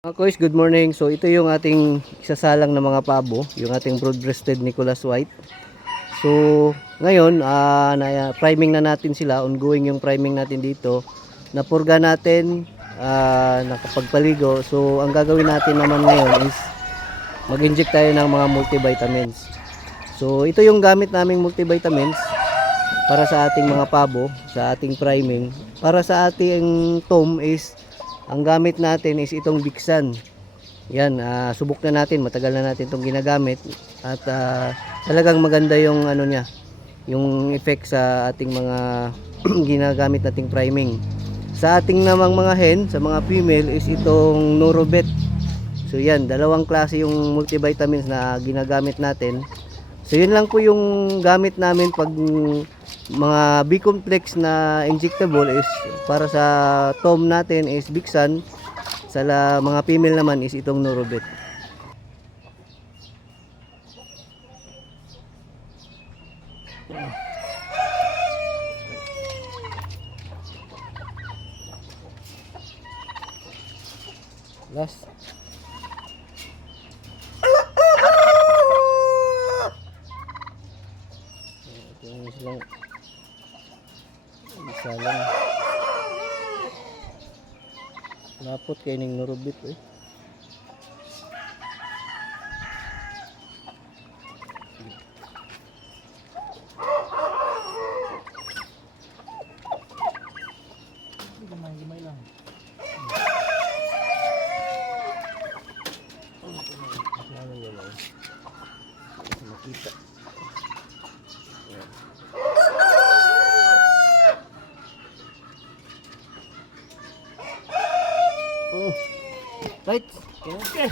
Mga koys, good morning. So ito yung ating isasalang na mga pabo, yung ating broad-breasted Nicholas White. So ngayon, priming na natin sila, ongoing yung priming natin dito. Napurga natin, nakapagpaligo. So ang gagawin natin naman ngayon is mag-inject tayo ng mga multivitamins. So ito yung gamit naming multivitamins para sa ating mga pabo, sa ating priming. Para sa ating tom is ang gamit natin is itong Bixan. Yan, subok na natin, matagal na natin itong ginagamit at talagang maganda yung ano niya, yung effect sa ating mga ginagamit nating priming. Sa ating namang mga hen, sa mga female is itong Norobet. So yan, dalawang klase yung multivitamins na ginagamit natin. So yun lang po yung gamit namin pag mga B-complex na injectable is para sa tom natin is Bixan, sa mga female naman is itong Norobet. Last. Ito yung silang isa lang. Lapot kay ning Norobet eh. Gimay lang. Makita. Oh. Right. Okay.